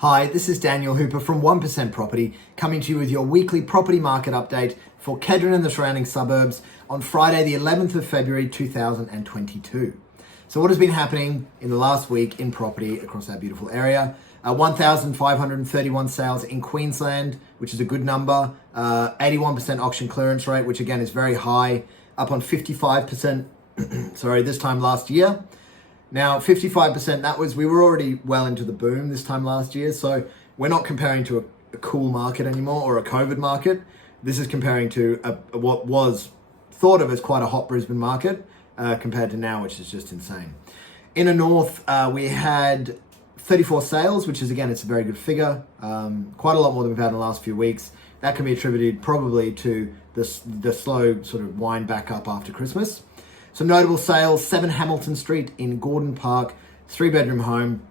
Hi, this is Daniel Hooper from 1% Property, coming to you with your weekly property market update for Kedron and the surrounding suburbs on Friday, the 11th of February, 2022. So what has been happening in the last week in property across our beautiful area? 1,531 sales in Queensland, which is a good number. 81% auction clearance rate, which again is very high, up on 55%, this time last year. Now, 55%, we were already well into the boom this time last year, so we're not comparing to a cool market anymore or a COVID market. This is comparing to what was thought of as quite a hot Brisbane market compared to now, which is just insane. In the north, we had 34 sales, which is, again, it's a very good figure. Quite a lot more than we've had in the last few weeks. That can be attributed probably to the slow sort of wind back up after Christmas. Some notable sales: 7 Hamilton Street in Gordon Park, 3-bedroom home,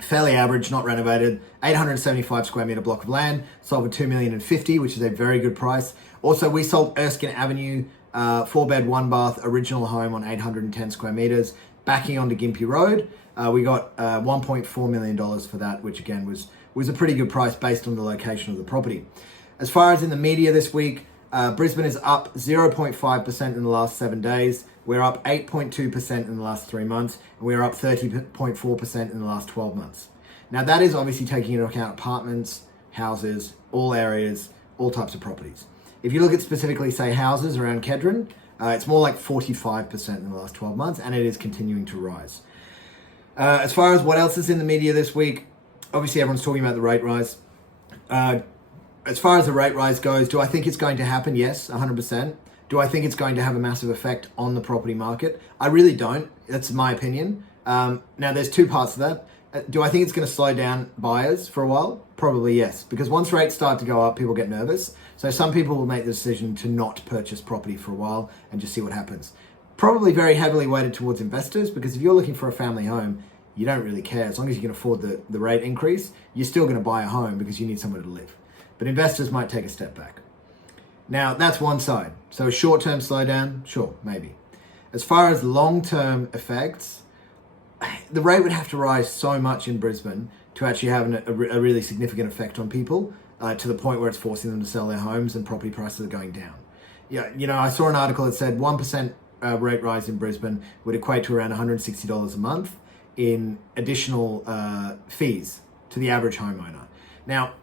fairly average, not renovated, 875 square metre block of land, sold for $2,050,000, which is a very good price. Also, we sold Erskine Avenue, 4-bed, 1-bath, original home on 810 square metres, backing onto Gympie Road. We got $1.4 million for that, which again was a pretty good price based on the location of the property. As far as in the media this week, Brisbane is up 0.5% in the last 7 days. We're up 8.2% in the last 3 months, and we're up 30.4% in the last 12 months. Now, that is obviously taking into account apartments, houses, all areas, all types of properties. If you look at specifically, say, houses around Kedron, it's more like 45% in the last 12 months, and it is continuing to rise. As far as what else is in the media this week, obviously everyone's talking about the rate rise. As far as the rate rise goes, do I think it's going to happen? Yes, 100%. Do I think it's going to have a massive effect on the property market? I really don't. That's my opinion. Now, there's two parts to that. Do I think it's going to slow down buyers for a while? Probably yes, because once rates start to go up, people get nervous. So some people will make the decision to not purchase property for a while and just see what happens. Probably very heavily weighted towards investors, because if you're looking for a family home, you don't really care. As long as you can afford the rate increase, you're still going to buy a home because you need somewhere to live. But investors might take a step back. Now, that's one side. So a short-term slowdown, sure, maybe. As far as long-term effects, the rate would have to rise so much in Brisbane to actually have a really significant effect on people to the point where it's forcing them to sell their homes and property prices are going down. Yeah, I saw an article that said 1% rate rise in Brisbane would equate to around $160 a month in additional fees to the average homeowner. Now,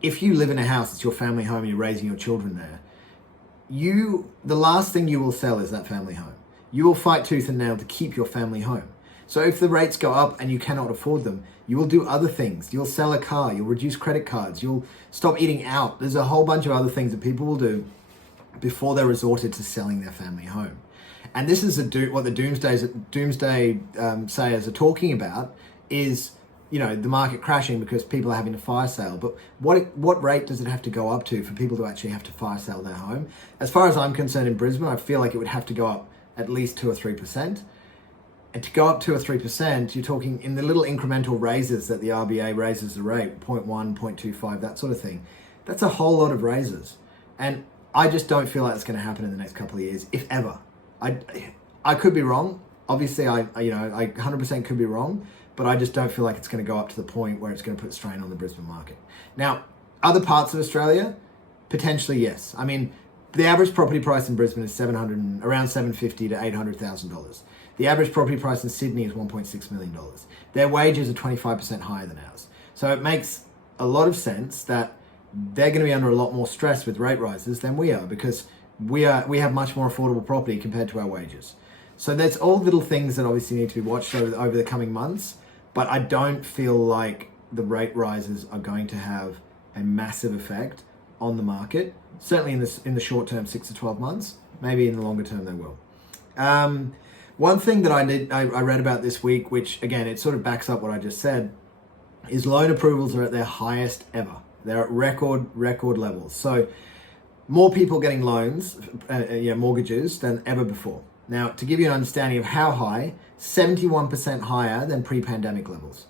if you live in a house, it's your family home, you're raising your children there, the last thing you will sell is that family home. You will fight tooth and nail to keep your family home. So if the rates go up and you cannot afford them, you will do other things. You'll sell a car, you'll reduce credit cards, you'll stop eating out. There's a whole bunch of other things that people will do before they're resorted to selling their family home. And this is what the doomsday sayers are talking about is, the market crashing because people are having to fire sale. But what rate does it have to go up to for people to actually have to fire sale their home? As far as I'm concerned in Brisbane, I feel like it would have to go up at least 2 or 3%. And to go up 2 or 3%, you're talking in the little incremental raises that the RBA raises the rate, 0.1, 0.25, that sort of thing. That's a whole lot of raises. And I just don't feel like it's going to happen in the next couple of years, if ever. I could be wrong. Obviously, I 100% could be wrong, but I just don't feel like it's going to go up to the point where it's going to put strain on the Brisbane market. Now, other parts of Australia, potentially yes. I mean, the average property price in Brisbane is around $750,000 to $800,000. The average property price in Sydney is $1.6 million. Their wages are 25% higher than ours. So it makes a lot of sense that they're going to be under a lot more stress with rate rises than we are, because we have much more affordable property compared to our wages. So there's all little things that obviously need to be watched over the coming months, but I don't feel like the rate rises are going to have a massive effect on the market. Certainly in the short term, 6 to 12 months. Maybe in the longer term they will. One thing that I read about this week, which again, it sort of backs up what I just said, is loan approvals are at their highest ever. They're at record levels. So more people getting loans, mortgages than ever before. Now, to give you an understanding of how high, 71% higher than pre-pandemic levels.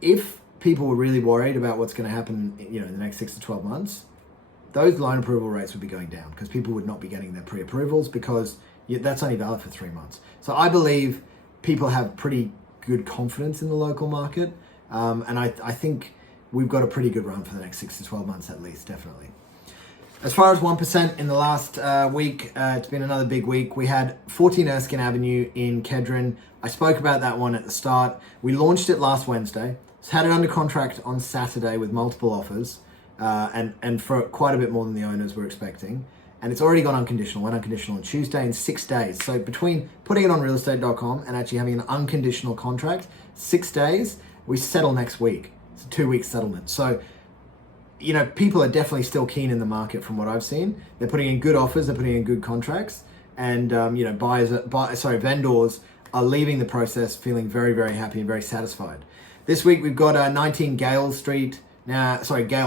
If people were really worried about what's going to happen, in the next 6 to 12 months, those loan approval rates would be going down because people would not be getting their pre-approvals because that's only valid for 3 months. So I believe people have pretty good confidence in the local market. And I think we've got a pretty good run for the next 6 to 12 months at least, definitely. As far as 1% in the last week, it's been another big week. We had 14 Erskine Avenue in Kedron. I spoke about that one at the start. We launched it last Wednesday. Had it under contract on Saturday with multiple offers, and for quite a bit more than the owners were expecting. And it's already gone unconditional, went unconditional on Tuesday in 6 days. So between putting it on realestate.com and actually having an unconditional contract, 6 days, we settle next week. It's a 2-week settlement. So, you know, people are definitely still keen in the market from what I've seen. They're putting in good offers, they're putting in good contracts, and you know, vendors are leaving the process feeling very, very happy and very satisfied. This week we've got 19 Gale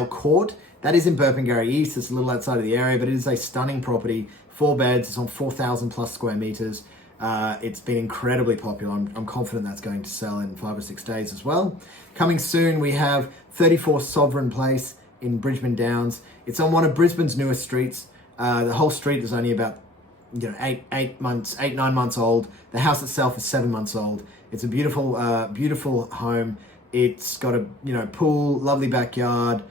Court. That is in Burpengary East. It's a little outside of the area, but it is a stunning property. 4 beds. It's on 4,000 plus square meters. It's been incredibly popular. I'm confident that's going to sell in 5 or 6 days as well. Coming soon, we have 34 Sovereign Place in Brisbane Downs. It's on one of Brisbane's newest streets. The whole street is only about 9 months old. The house itself is 7 months old. It's a beautiful home. It's got a pool, lovely backyard.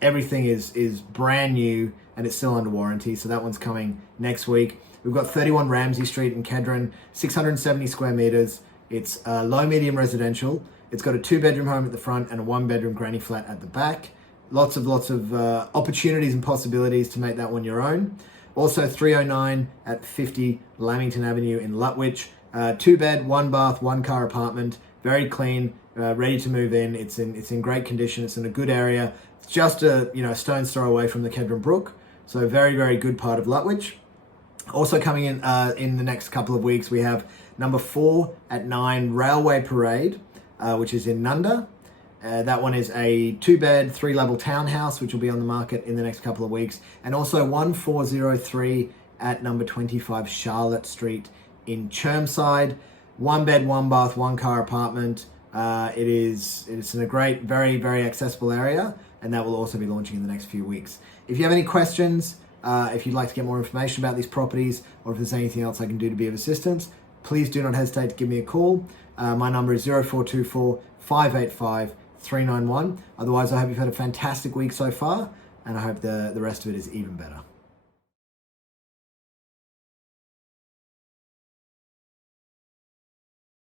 Everything is brand new and it's still under warranty. So that one's coming next week. We've got 31 Ramsey Street in Kedron, 670 square meters. It's low medium residential. It's got a 2-bedroom home at the front and a 1-bedroom granny flat at the back. Lots of opportunities and possibilities to make that one your own. Also 309 at 50 Lamington Avenue in Lutwyche. 2-bed, 1-bath, 1-car apartment. Very clean, ready to move in. It's in great condition. It's in a good area. It's just a stone's throw away from the Kedron Brook. So very, very good part of Lutwyche. Also coming in the next couple of weeks, we have number 4 at 9 Railway Parade, which is in Nunda. That one is a 2-bed, 3-level townhouse, which will be on the market in the next couple of weeks. And also 1403 at number 25 Charlotte Street in Chermside. 1-bed, 1-bath, 1-car apartment. It's in a great, very, very accessible area, and that will also be launching in the next few weeks. If you have any questions, if you'd like to get more information about these properties, or if there's anything else I can do to be of assistance, please do not hesitate to give me a call. My number is 0424 585 391. Otherwise, I hope you've had a fantastic week so far, and I hope the rest of it is even better.